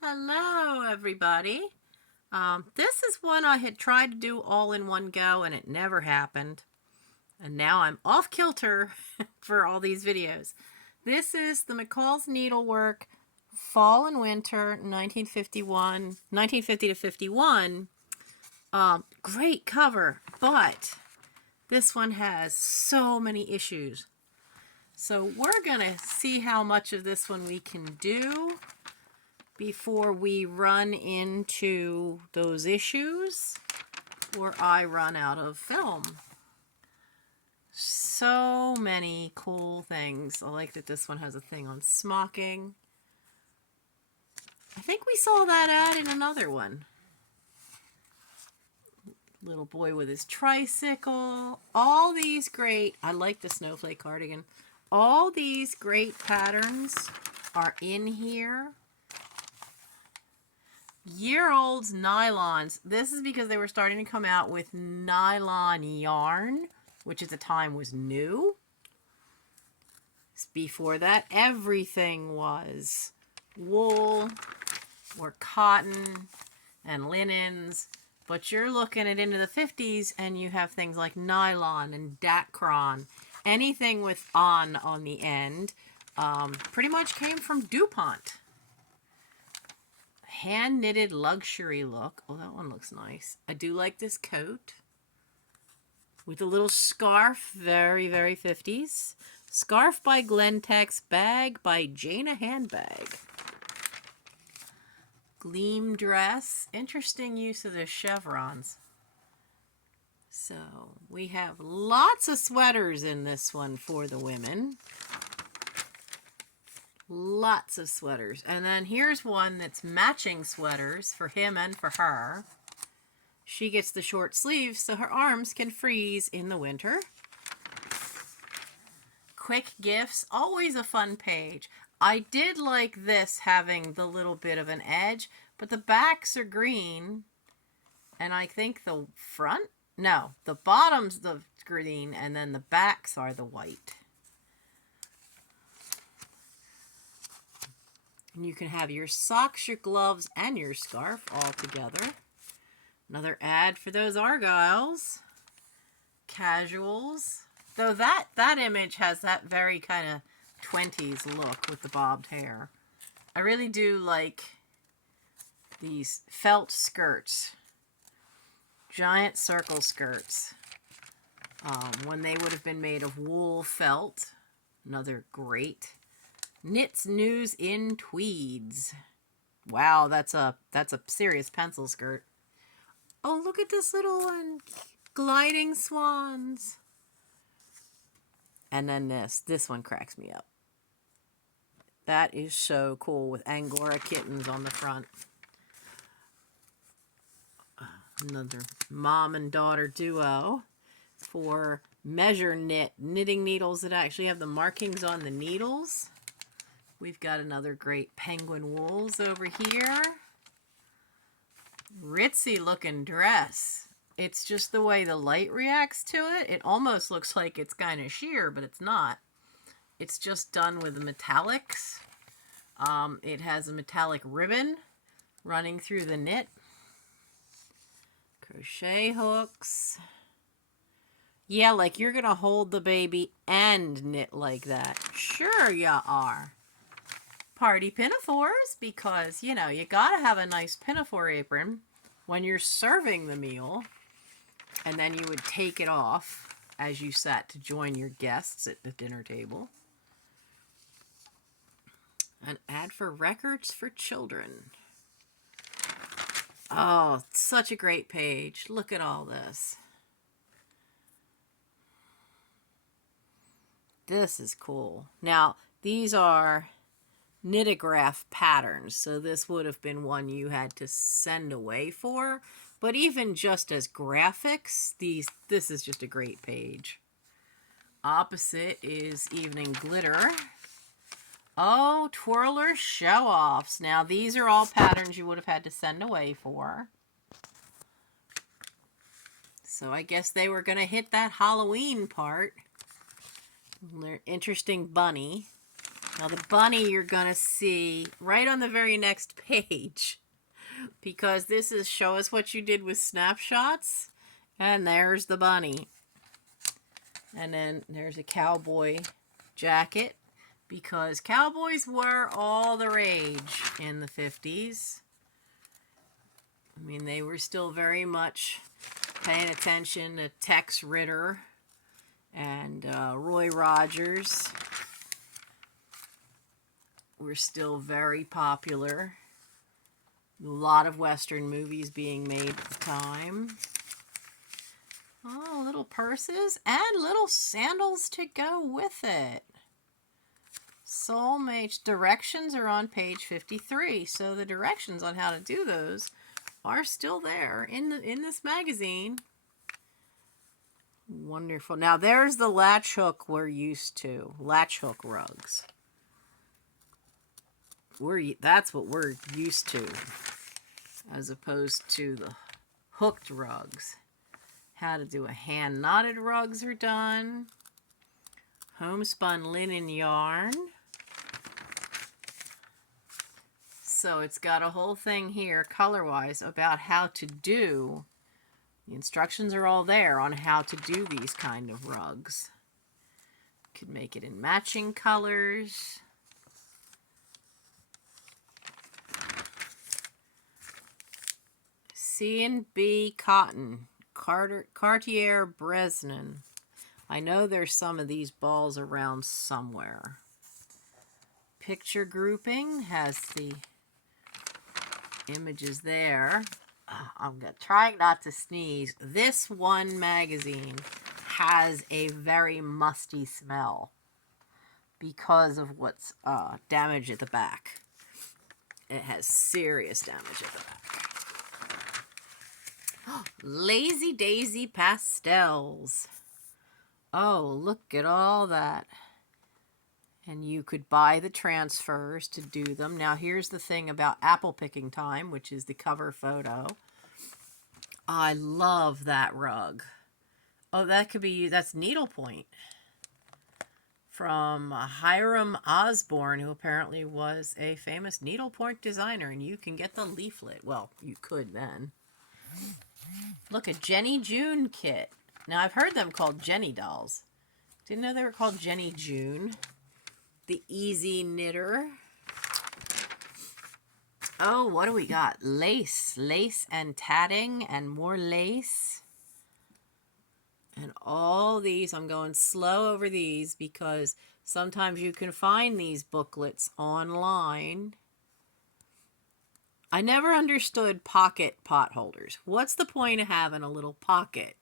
Hello, everybody. This is one I had tried to do all in one go and it never happened. And now I'm off kilter for all these videos. This is the McCall's Needlework Fall and Winter 1950 to 51. Great cover, but this one has so many issues. So we're going to see how much of this one we can do before we run into those issues or I run out of film. So many cool things. I like that this one has a thing on smocking. I think we saw that ad in another one. Little boy with his tricycle. All these great, I like the snowflake cardigan. All these great patterns are in here. Year-olds nylons. This is because they were starting to come out with nylon yarn, which at the time was new. Before that, everything was wool or cotton and linens. But you're looking at into the 50s and you have things like nylon and Dacron. Anything with on the end pretty much came from DuPont. Hand knitted luxury look. Oh, that one looks nice. I do like this coat with a little scarf. Very, very 50s. Scarf by Glentex. Bag by Jana Handbag. Gleam dress. Interesting use of the chevrons. So we have lots of sweaters in this one for the women. Lots of sweaters. And then here's one that's matching sweaters for him and for her. She gets the short sleeves so her arms can freeze in the winter. Quick gifts. Always a fun page. I did like this having the little bit of an edge, but the backs are green. And I think the front? No, the bottom's the green and then the backs are the white. And you can have your socks, your gloves, and your scarf all together. Another ad for those Argyles. Casuals. Though that image has that very kind of 20s look with the bobbed hair. I really do like these felt skirts. Giant circle skirts. When they would have been made of wool felt. Another great. Knits News in Tweeds. Wow, that's a serious pencil skirt. Oh, look at this little one. Gliding swans. And then this one cracks me up. That is so cool with Angora kittens on the front. Another mom and daughter duo for measure knit. Knitting needles that actually have the markings on the needles. We've got another great penguin wools over here. Ritzy looking dress. It's just the way the light reacts to it. It almost looks like it's kind of sheer, but it's not. It's just done with the metallics. It has a metallic ribbon running through the knit. Crochet hooks. Yeah, like you're going to hold the baby and knit like that. Sure you are. Party pinafores, because, you know, you got to have a nice pinafore apron when you're serving the meal. And then you would take it off as you sat to join your guests at the dinner table. An ad for records for children. Oh, such a great page. Look at all this. This is cool. Now, these are knitograph patterns, so this would have been one you had to send away for. But even just as graphics, this is just a great page. Opposite is Evening Glitter. Oh, twirler show-offs. Now, these are all patterns you would have had to send away for. So I guess they were going to hit that Halloween part. Interesting bunny. Now the bunny you're going to see right on the very next page, because this is show us what you did with snapshots. And there's the bunny. And then there's a cowboy jacket, because cowboys were all the rage in the 50s. I mean, they were still very much paying attention to Tex Ritter and Roy Rogers were still very popular. A lot of Western movies being made at the time. Oh, little purses and little sandals to go with it. Soulmates directions are on page 53. So the directions on how to do those are still there in this magazine. Wonderful. Now there's the latch hook we're used to. Latch hook rugs. That's what we're used to, as opposed to the hooked rugs. How to do a hand knotted rugs are done. Homespun linen yarn. So it's got a whole thing here, color-wise, about how to do. The instructions are all there on how to do these kind of rugs. You could make it in matching colors. C&B cotton, Cartier Bresnan. I know there's some of these balls around somewhere. Picture grouping has the images there. I'm trying not to sneeze. This one magazine has a very musty smell because of what's damage at the back. It has serious damage at the back. Lazy Daisy pastels. Oh, look at all that. And you could buy the transfers to do them. Now, here's the thing about apple picking time, which is the cover photo. I love that rug. Oh, that's needlepoint. From Hiram Osborne, who apparently was a famous needlepoint designer. And you can get the leaflet. Well, you could then. Look, a Jenny June kit. Now, I've heard them called Jenny dolls. Didn't know they were called Jenny June. The Easy Knitter. Oh, what do we got? Lace. Lace and tatting and more lace. And all these, I'm going slow over these because sometimes you can find these booklets online. I never understood pocket pot holders. What's the point of having a little pocket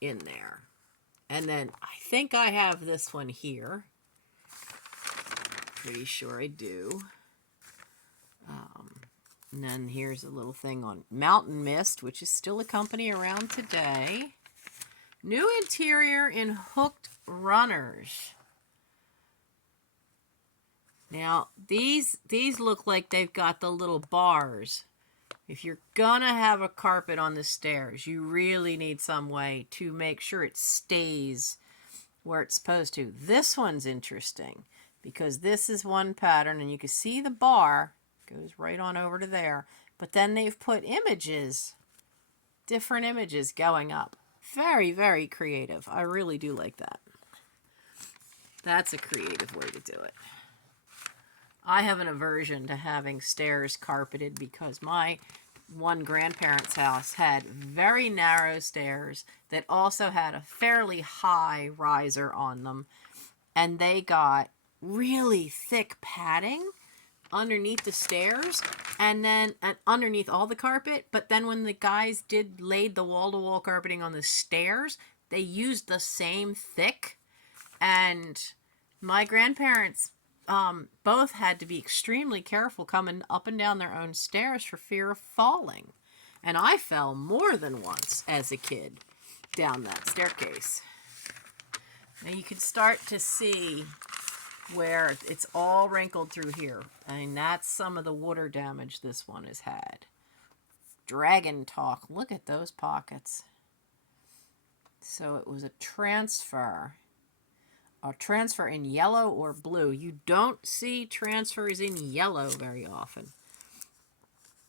in there? And then I think I have this one here. Pretty sure I do. And then here's a little thing on Mountain Mist, which is still a company around today. New interior in hooked runners. Now, these look like they've got the little bars. If you're gonna have a carpet on the stairs, you really need some way to make sure it stays where it's supposed to. This one's interesting because this is one pattern and you can see the bar goes right on over to there. But then they've put images, different images going up. Very, very creative. I really do like that. That's a creative way to do it. I have an aversion to having stairs carpeted because my one grandparents' house had very narrow stairs that also had a fairly high riser on them. And they got really thick padding underneath the stairs and then underneath all the carpet. But then when the guys laid the wall-to-wall carpeting on the stairs, they used the same thick. And my grandparents both had to be extremely careful coming up and down their own stairs for fear of falling. And I fell more than once as a kid down that staircase. Now you can start to see where it's all wrinkled through here. I mean, that's some of the water damage this one has had. Dragon Talk. Look at those pockets. So it was a transfer. transfer in yellow or blue. You don't see transfers in yellow very often.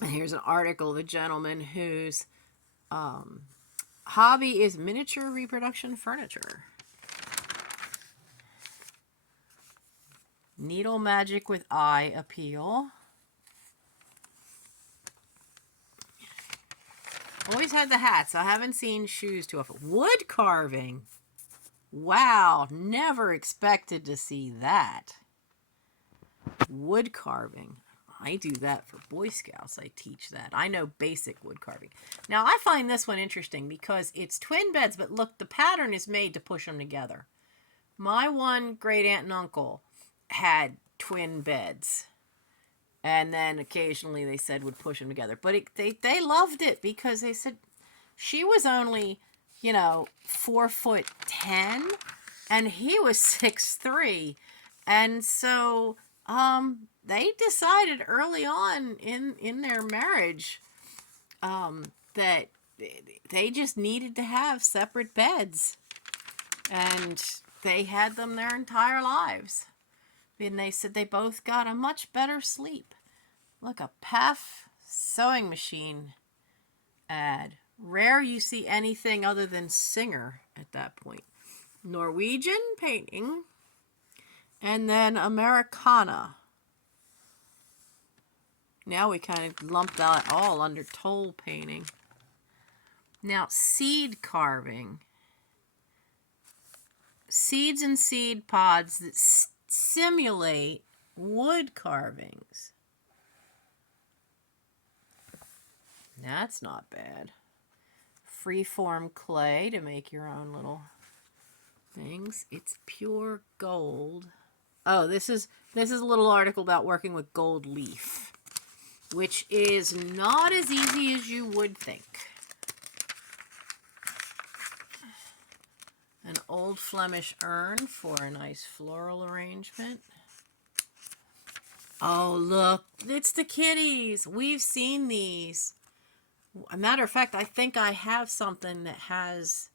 And here's an article of a gentleman whose hobby is miniature reproduction furniture. Needle magic with eye appeal. Always had the hats. I haven't seen shoes too often. Wood carving. Wow, never expected to see that. Wood carving. I do that for Boy Scouts. I teach that. I know basic wood carving. Now, I find this one interesting because it's twin beds, but look, the pattern is made to push them together. My one great aunt and uncle had twin beds. And then occasionally they said would push them together. But they loved it because they said she was only, 4'10", and he was 6'3". And so they decided early on in their marriage that they just needed to have separate beds. And they had them their entire lives. And they said they both got a much better sleep. Look, a Paf sewing machine ad. Rare you see anything other than Singer at that point. Norwegian painting. And then Americana. Now we kind of lumped that all under toll painting. Now, seed carving. Seeds and seed pods that simulate wood carvings. That's not bad. Freeform clay to make your own little things. It's pure gold. Oh, this is a little article about working with gold leaf, which is not as easy as you would think. An old Flemish urn for a nice floral arrangement. Oh, look, it's the kitties. We've seen these. A matter of fact, I think I have something that has...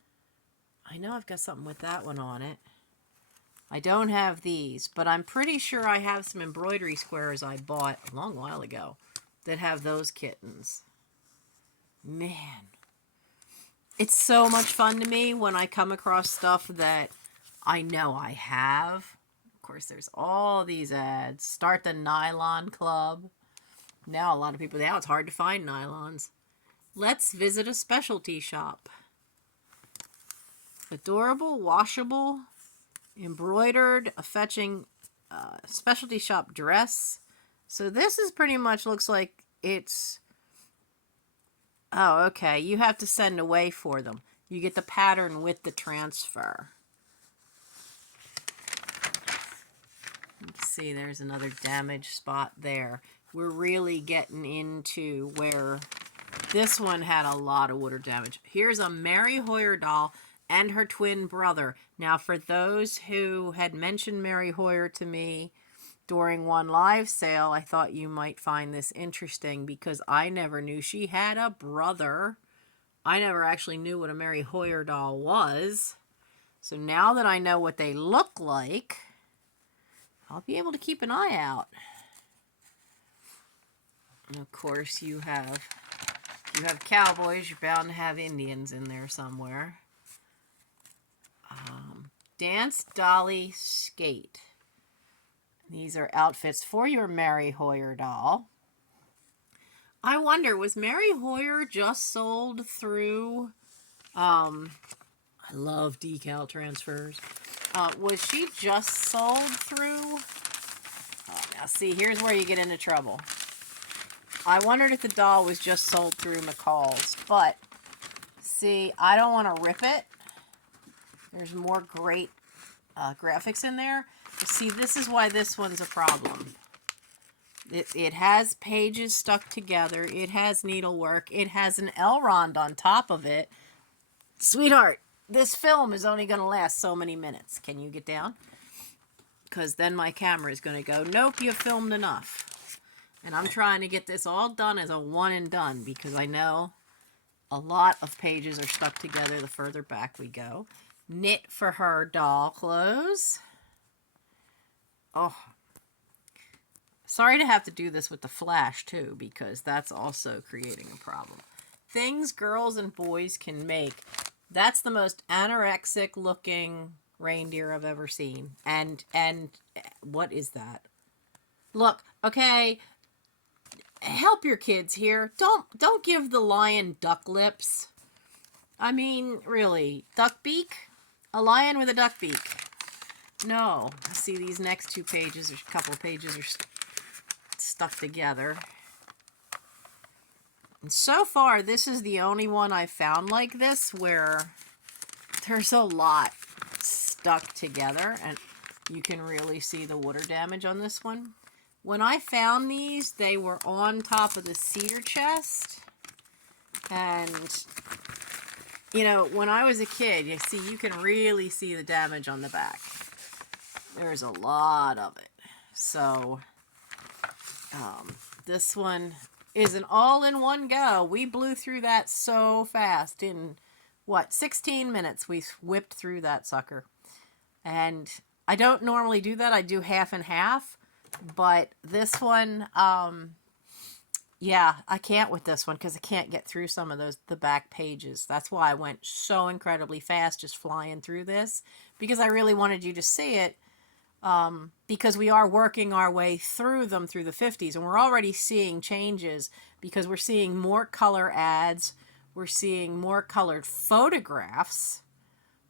I know I've got something with that one on it. I don't have these, but I'm pretty sure I have some embroidery squares I bought a long while ago that have those kittens. Man. It's so much fun to me when I come across stuff that I know I have. Of course, there's all these ads. Start the nylon club. Now a lot of people, now it's hard to find nylons. Let's visit a specialty shop. Adorable, washable, embroidered, a fetching specialty shop dress. So this is pretty much looks like it's... Oh, okay. You have to send away for them. You get the pattern with the transfer. You can see there's another damage spot there. We're really getting into where this one had a lot of water damage. Here's a Mary Hoyer doll and her twin brother. Now, for those who had mentioned Mary Hoyer to me during one live sale, I thought you might find this interesting because I never knew she had a brother. I never actually knew what a Mary Hoyer doll was. So now that I know what they look like, I'll be able to keep an eye out. And of course, you have cowboys, you're bound to have Indians in there somewhere. Dance, dolly, skate. These are outfits for your Mary Hoyer doll. I wonder, was Mary Hoyer just sold through... I love decal transfers. Was she just sold through... Oh, now see, here's where you get into trouble. I wondered if the doll was just sold through McCall's, but see, I don't want to rip it. There's more great graphics in there. But see, this is why this one's a problem. It has pages stuck together. It has needlework. It has an Elrond on top of it. Sweetheart, this film is only going to last so many minutes. Can you get down? Because then my camera is going to go, nope, you've filmed enough. And I'm trying to get this all done as a one and done because I know a lot of pages are stuck together the further back we go. knit for her doll clothes. Oh, sorry to have to do this with the flash too, because that's also creating a problem. Things girls and boys can make. That's the most anorexic looking reindeer I've ever seen. And what is that? Look, okay, help your kids here. Don't give the lion duck lips. I mean, really, duck beak? A lion with a duck beak. No. See, these next two pages, or a couple of pages are stuck together. And so far, this is the only one I've found like this where there's a lot stuck together, and you can really see the water damage on this one. When I found these, they were on top of the cedar chest, and you know, when I was a kid, you can really see the damage on the back. There's a lot of it. So, this one is an all-in-one go. We blew through that so fast. In, what, 16 minutes we whipped through that sucker. And I don't normally do that. I do half and half. But this one, yeah, I can't with this one because I can't get through some of the back pages. That's why I went so incredibly fast just flying through this, because I really wanted you to see it, because we are working our way through them through the 50s, and we're already seeing changes because we're seeing more color ads. We're seeing more colored photographs,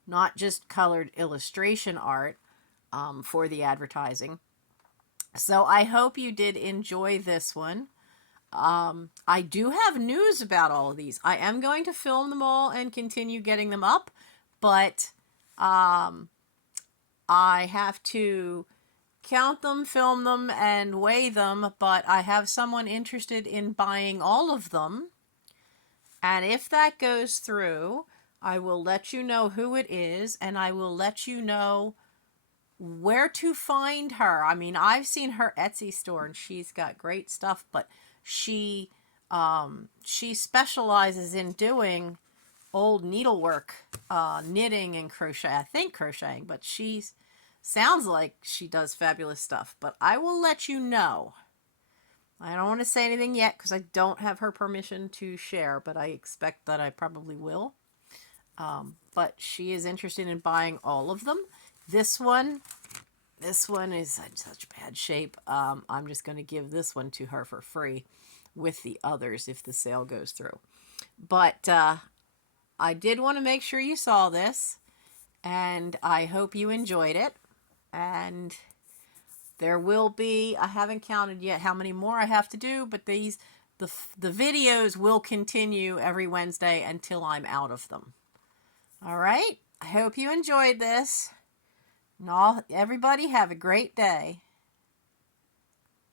not just colored illustration art for the advertising. So I hope you did enjoy this one. I do have news about all of these. I am going to film them all and continue getting them up, but I have to count them, film them, and weigh them, but I have someone interested in buying all of them. And if that goes through, I will let you know who it is, and I will let you know where to find her. I mean, I've seen her Etsy store, and she's got great stuff, but she specializes in doing old needlework, knitting and crochet. I think crocheting, but she sounds like she does fabulous stuff. But I will let you know. I don't want to say anything yet because I don't have her permission to share, but I expect that I probably will. But she is interested in buying all of them. This one is in such bad shape. I'm just going to give this one to her for free with the others if the sale goes through. But I did want to make sure you saw this, and I hope you enjoyed it. And there will be, I haven't counted yet how many more I have to do, but the videos will continue every Wednesday until I'm out of them. All right? I hope you enjoyed this. And everybody have a great day.